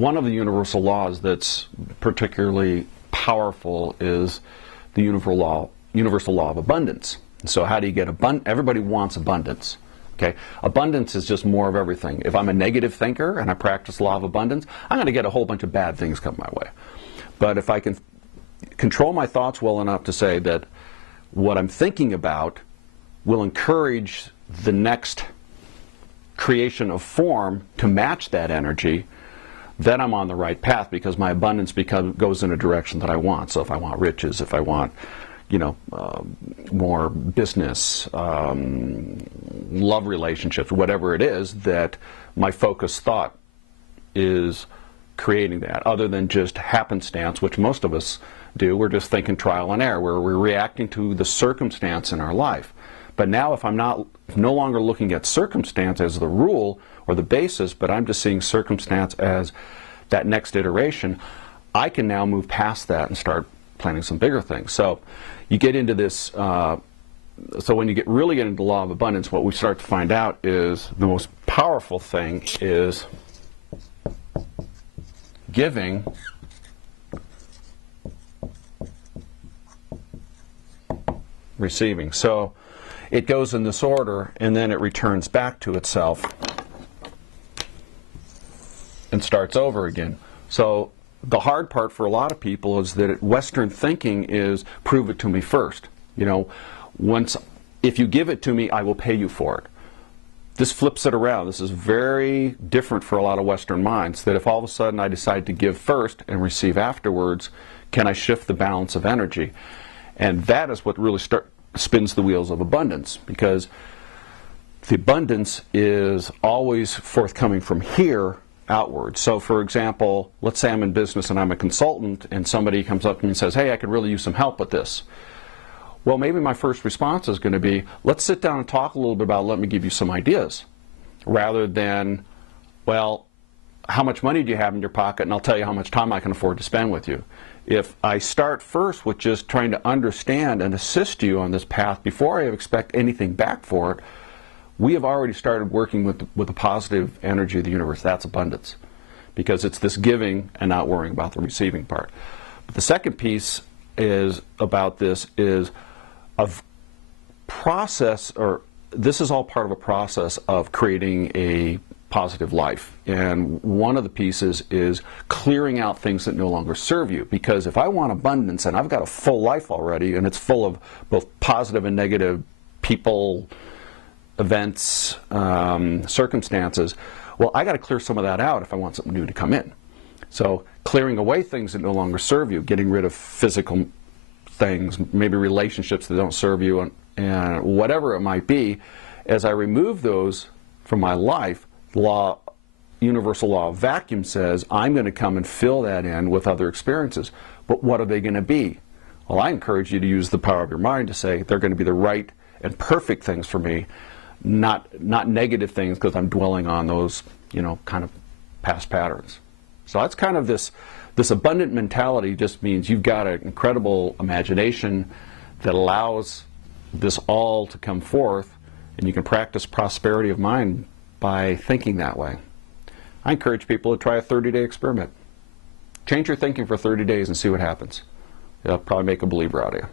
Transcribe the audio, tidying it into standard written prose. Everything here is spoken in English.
one of the universal laws that's particularly powerful is the universal law of abundance. So how do you get abundance? Everybody wants abundance. Okay, abundance is just more of everything. If I'm a negative thinker and I practice the law of abundance, I'm going to get a whole bunch of bad things come my way. But if I can control my thoughts well enough to say that what I'm thinking about will encourage the next creation of form to match that energy, then I'm on the right path, because my abundance goes in a direction that I want. So if I want riches, if I want, more business, love relationships, whatever it is, that my focused thought is creating that, other than just happenstance, which most of us do. We're just thinking trial and error, where we're reacting to the circumstance in our life. But now if I'm no longer looking at circumstance as the rule or the basis, but I'm just seeing circumstance as that next iteration, I can now move past that and start planning some bigger things. So you get into this, so when you really get into the law of abundance, what we start to find out is the most powerful thing is giving receiving. So it goes in this order, and then it returns back to itself and starts over again. So the hard part for a lot of people is that Western thinking is prove it to me first. If you give it to me, I will pay you for it. This flips it around. This is very different for a lot of Western minds, that if all of a sudden I decide to give first and receive afterwards, can I shift the balance of energy? And that is what really spins the wheels of abundance, because the abundance is always forthcoming from here outward. So for example, let's say I'm in business and I'm a consultant, and somebody comes up to me and says, hey, I could really use some help with this. Well, maybe my first response is going to be, let's sit down and talk a little bit about it, let me give you some ideas, rather than, well, how much money do you have in your pocket, and I'll tell you how much time I can afford to spend with you. If I start first with just trying to understand and assist you on this path before I expect anything back for it, we have already started working with the positive energy of the universe. That's abundance, because it's this giving and not worrying about the receiving part. But the second piece is about this is of process, or this is all part of a process of creating a positive life. And one of the pieces is clearing out things that no longer serve you. Because if I want abundance and I've got a full life already, and it's full of both positive and negative people, events, circumstances, well, I got to clear some of that out if I want something new to come in. So clearing away things that no longer serve you, getting rid of physical things, maybe relationships that don't serve you, and whatever it might be, as I remove those from my life, the universal law of vacuum says I'm going to come and fill that in with other experiences. But what are they going to be? Well, I encourage you to use the power of your mind to say they're going to be the right and perfect things for me, not negative things, because I'm dwelling on those, kind of past patterns. So that's kind of this abundant mentality. Just means you've got an incredible imagination that allows this all to come forth, and you can practice prosperity of mind by thinking that way. I encourage people to try a 30-day experiment. Change your thinking for 30 days and see what happens. It'll probably make a believer out of you.